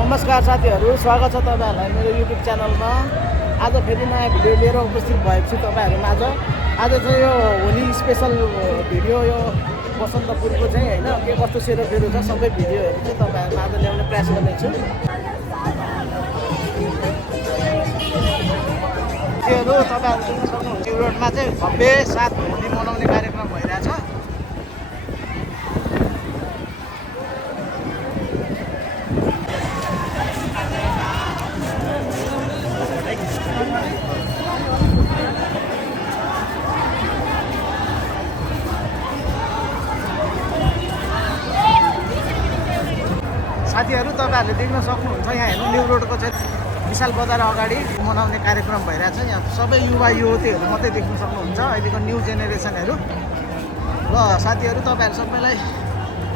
नमस्कार साथीहरू, स्वागत छ तपाईँहरूलाई मेरो युट्युब च्यानलमा। आज फेरि नयाँ भिडियो लिएर उपस्थित भएको छु तपाईँहरूमाझ। आज चाहिँ यो होली स्पेसल भिडियो, यो बसन्तपुरको चाहिँ होइन के कस्तो सेरोफेरो छ सबै भिडियोहरू चाहिँ तपाईँहरूमाझ ल्याउने प्रयास गर्नेछु। त्योहरू तपाईँहरू देख्न सक्नुहुन्छ, यो रोडमा चाहिँ भव्य साथ होली मनाउने कार्यक्रम भइरहेछ। साथीहरू तपाईँहरूले देख्न सक्नुहुन्छ, यहाँ हेर्नु न्यू रोडको चाहिँ विशाल बजार अगाडि मनाउने कार्यक्रम भइरहेछ। यहाँ सबै युवा युवतीहरू मात्रै देख्न सक्नुहुन्छ, अहिलेको न्यू जेनेरेसनहरू। र साथीहरू तपाईँहरू सबैलाई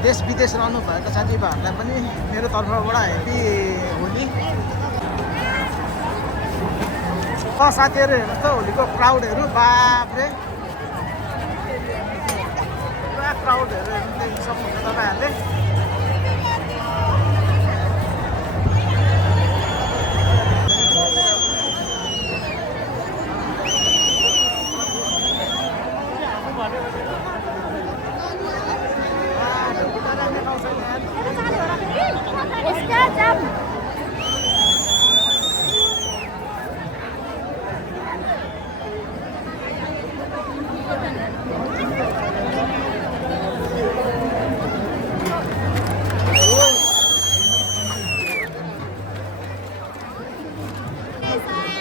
देश विदेश रहनुभएका साथीभाइहरूलाई पनि मेरो तर्फबाट ह्याप्पी होली। साथीहरू हेर्नुहोस् त, होलीको क्राउडहरू बाफ्रे पुरा क्राउडहरू देख्न सक्नुहुन्छ तपाईँहरूले।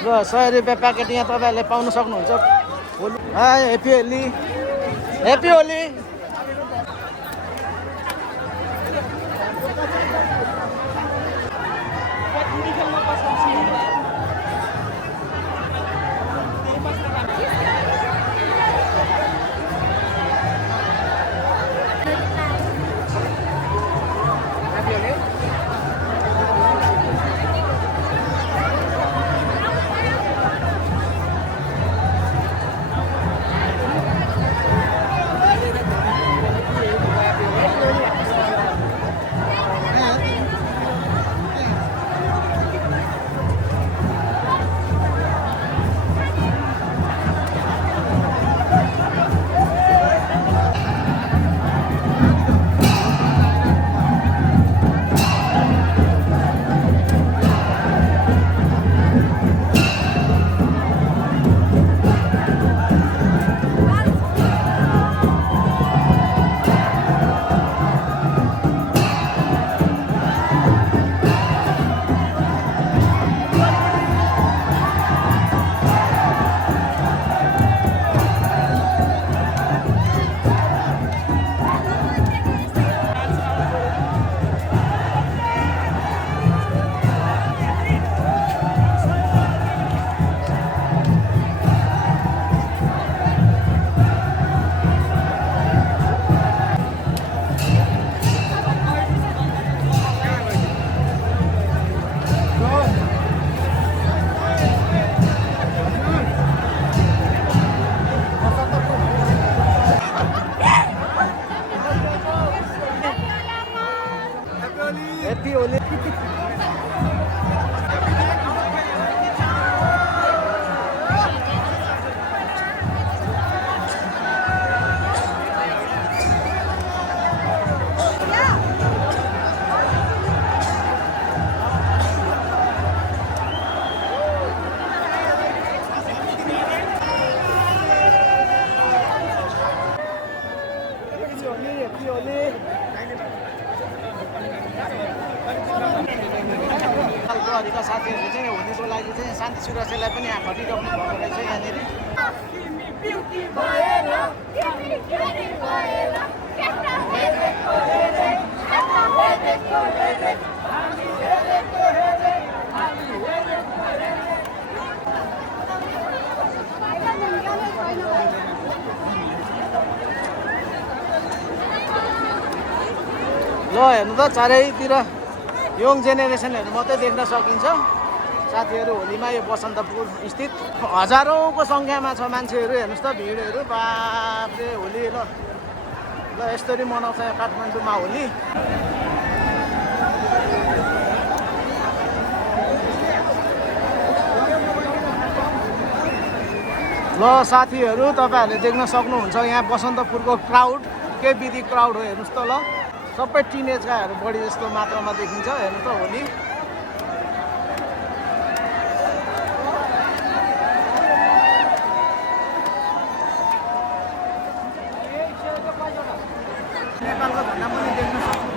र 100 रुपियाँ प्याकेट यहाँ तपाईँहरूले पाउन सक्नुहुन्छ। Happy Holi, happy Holi. Happy Holi. अधिकार साथीहरूले चाहिँ हुनेको लागि चाहिँ शान्ति सुरक्षालाई पनि खटिराख्नु भएको रहेछ यहाँनिर। ल हेर्नु त, चारैतिर यङ जेनेरेसनहरू मात्रै देख्न सकिन्छ। साथीहरू होलीमा यो बसन्तपुर स्थित हजारौँको सङ्ख्यामा छ मान्छेहरू। हेर्नुहोस् त भिडहरू, बाफरे होली। ल यसरी मनाउँछ यहाँ काठमाडौँमा होली। ल साथीहरू तपाईँहरूले देख्न सक्नुहुन्छ यहाँ बसन्तपुरको क्राउड के विधि क्राउड हो हेर्नुहोस् त ल सबै टिनेजकाहरू बढी जस्तो मात्रामा देखिन्छ हेर्नु त होली नेपालको झन्डा पनि देख्न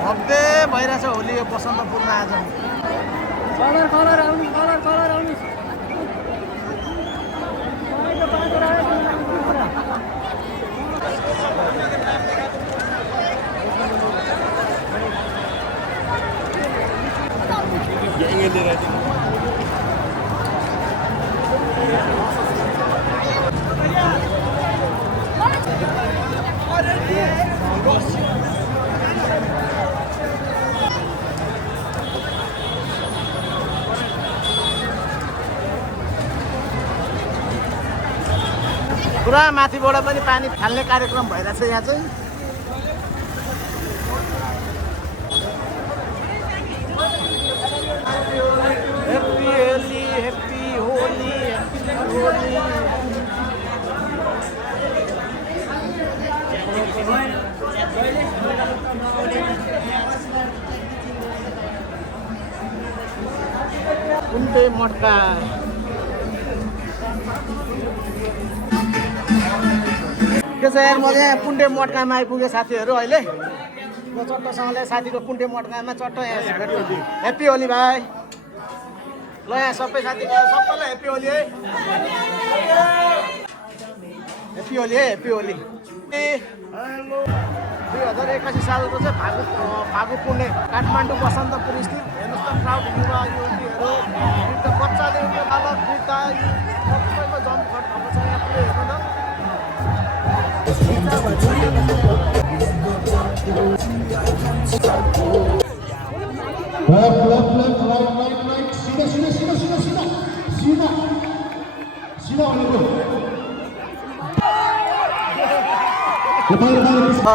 भव्य भइरहेछ होली यो बसन्तपुरमा आज कलर आउनु पुरा माथिबाट पनि पानी फाल्ने कार्यक्रम भइरहेछ यहाँ चाहिँ हेप्पी होली कुन्टे मटका के छ यार म यहाँ कुन्टे मटकामा आइपुगेँ साथीहरू अहिले म चट्टसँगले साथीको कुन्टे मटकामा चट्ट यहाँ हेप्पी होली भाइ ल यहाँ सबै साथी सबैलाई हेप्पी होली है हेप्पी होली है हेप्पी होली 2081 सालको चाहिँ फागु पुण्य काठमाडौँ बसन्तपुर स्थित हेर्नुहोस् त क्राउड युवा युवतीहरू बच्चादेखिको बालक वृद्ध सबैको जमघट भएको छ यहाँ पुरै हेर्नु न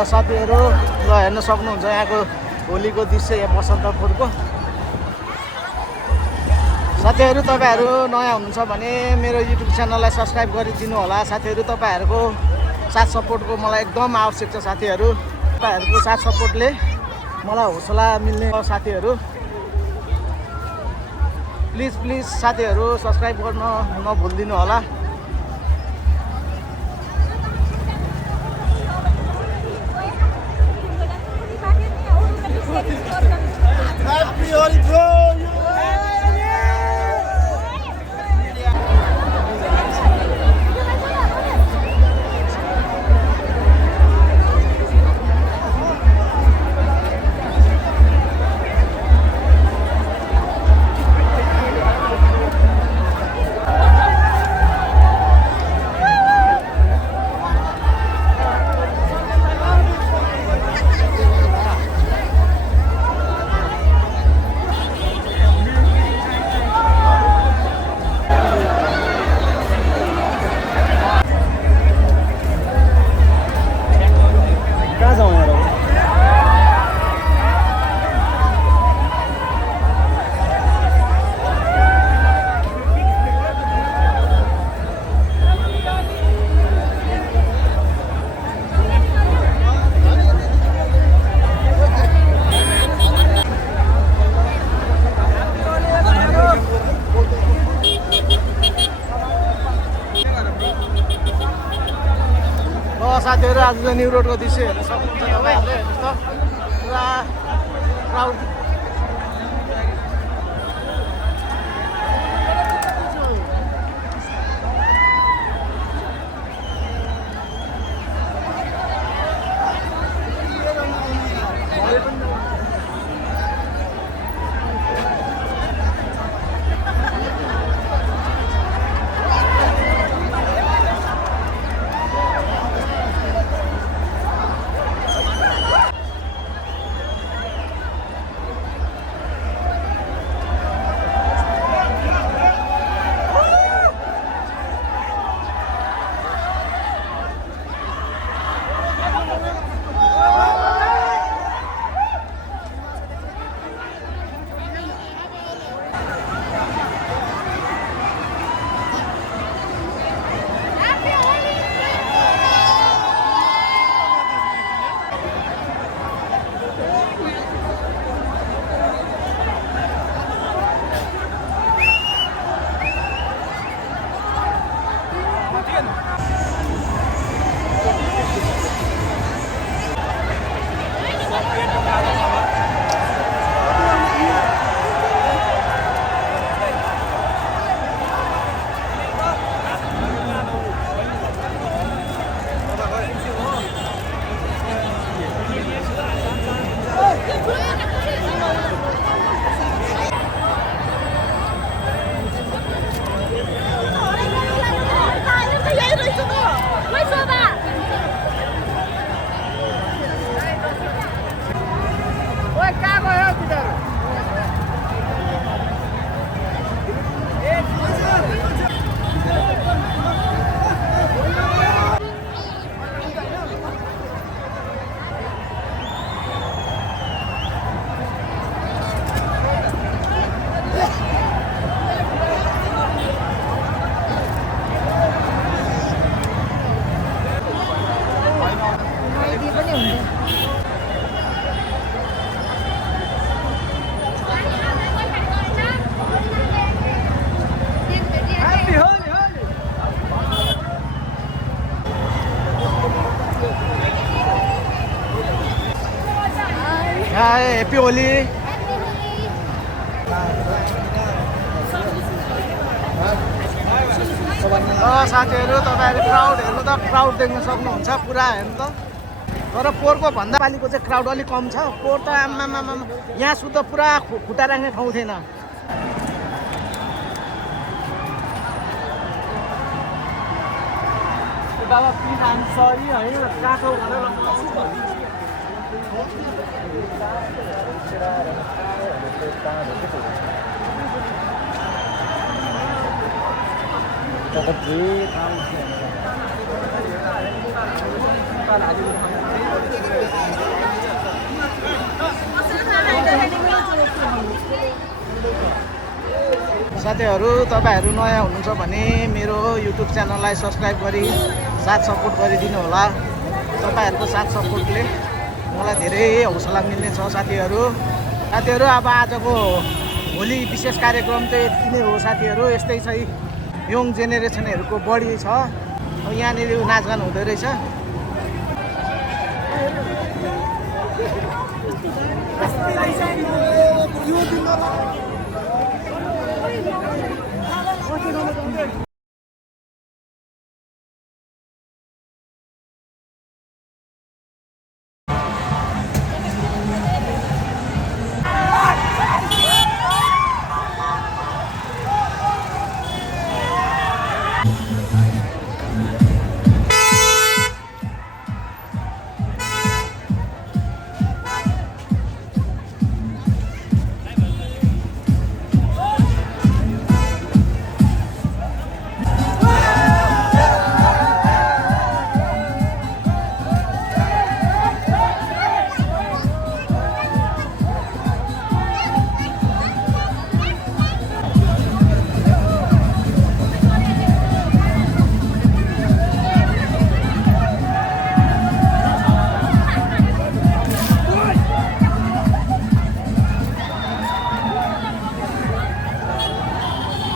साथीहरू ल हेर्न सक्नुहुन्छ यहाँको होलीको दृश्य यहाँ बसन्तपुरको साथीहरू तपाईँहरू नयाँ हुनुहुन्छ भने मेरो युट्युब च्यानललाई सब्सक्राइब गरिदिनु होला साथीहरू तपाईँहरूको साथ सपोर्टको मलाई एकदम आवश्यक छ साथीहरू तपाईँहरूको साथ सपोर्टले मलाई हौसला मिल्ने साथीहरू प्लिज साथीहरू सब्सक्राइब गर्न नभुलिदिनु होला साथीहरू आज न्यु रोडको दृश्य हेर्न सक्नुहुन्छ तपाईँहरूले। हेर्नुहोस् त पुरा क्राउड। हैप्पी होली। साथीहरू तपाईँहरू क्राउड हेर्नु त क्राउड देख्न सक्नुहुन्छ पुरा हेर्नु त। तर पोहोरको भन्दा पालिको चाहिँ क्राउड अलिक कम छ। पोहोर त आम्मामा यहाँ सुध पुरा खुट्टा राख्ने ठाउँ थिएन। बाबा प्लिज आइ एम सरी है काठो भनेर साथीहरू तपाईँहरू नयाँ हुनुहुन्छ भने मेरो युट्युब च्यानललाई सब्सक्राइब गरी साथ सपोर्ट गरिदिनु होला। तपाईँहरूको साथ सपोर्टले मलाई धेरै हौसला मिल्ने छ साथीहरू। अब आजको होली विशेष कार्यक्रम चाहिँ यति नै हो साथीहरू। यस्तै चाहिँ यङ जेनेरेसनहरूको बढी छ। अब यहाँनिर नाचगान हुँदो रहेछ।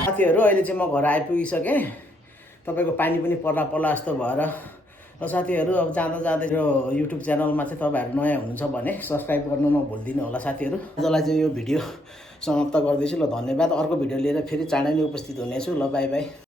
साथीहरू अहिले चाहिँ म घर आइपुगिसकेँ। तपाईँको पानी पनि पर्ला पर्ला जस्तो भएर र साथीहरू अब जाँदा जाँदै यो युट्युब च्यानलमा चाहिँ तपाईँहरू नयाँ हुनुहुन्छ भने सब्सक्राइब गर्नु नभुलिदिनु होला साथीहरू। आजलाई चाहिँ यो भिडियो समाप्त गर्दैछु। ल धन्यवाद। अर्को भिडियो लिएर फेरि चाँडै नै उपस्थित हुनेछु। ल बाई बाई।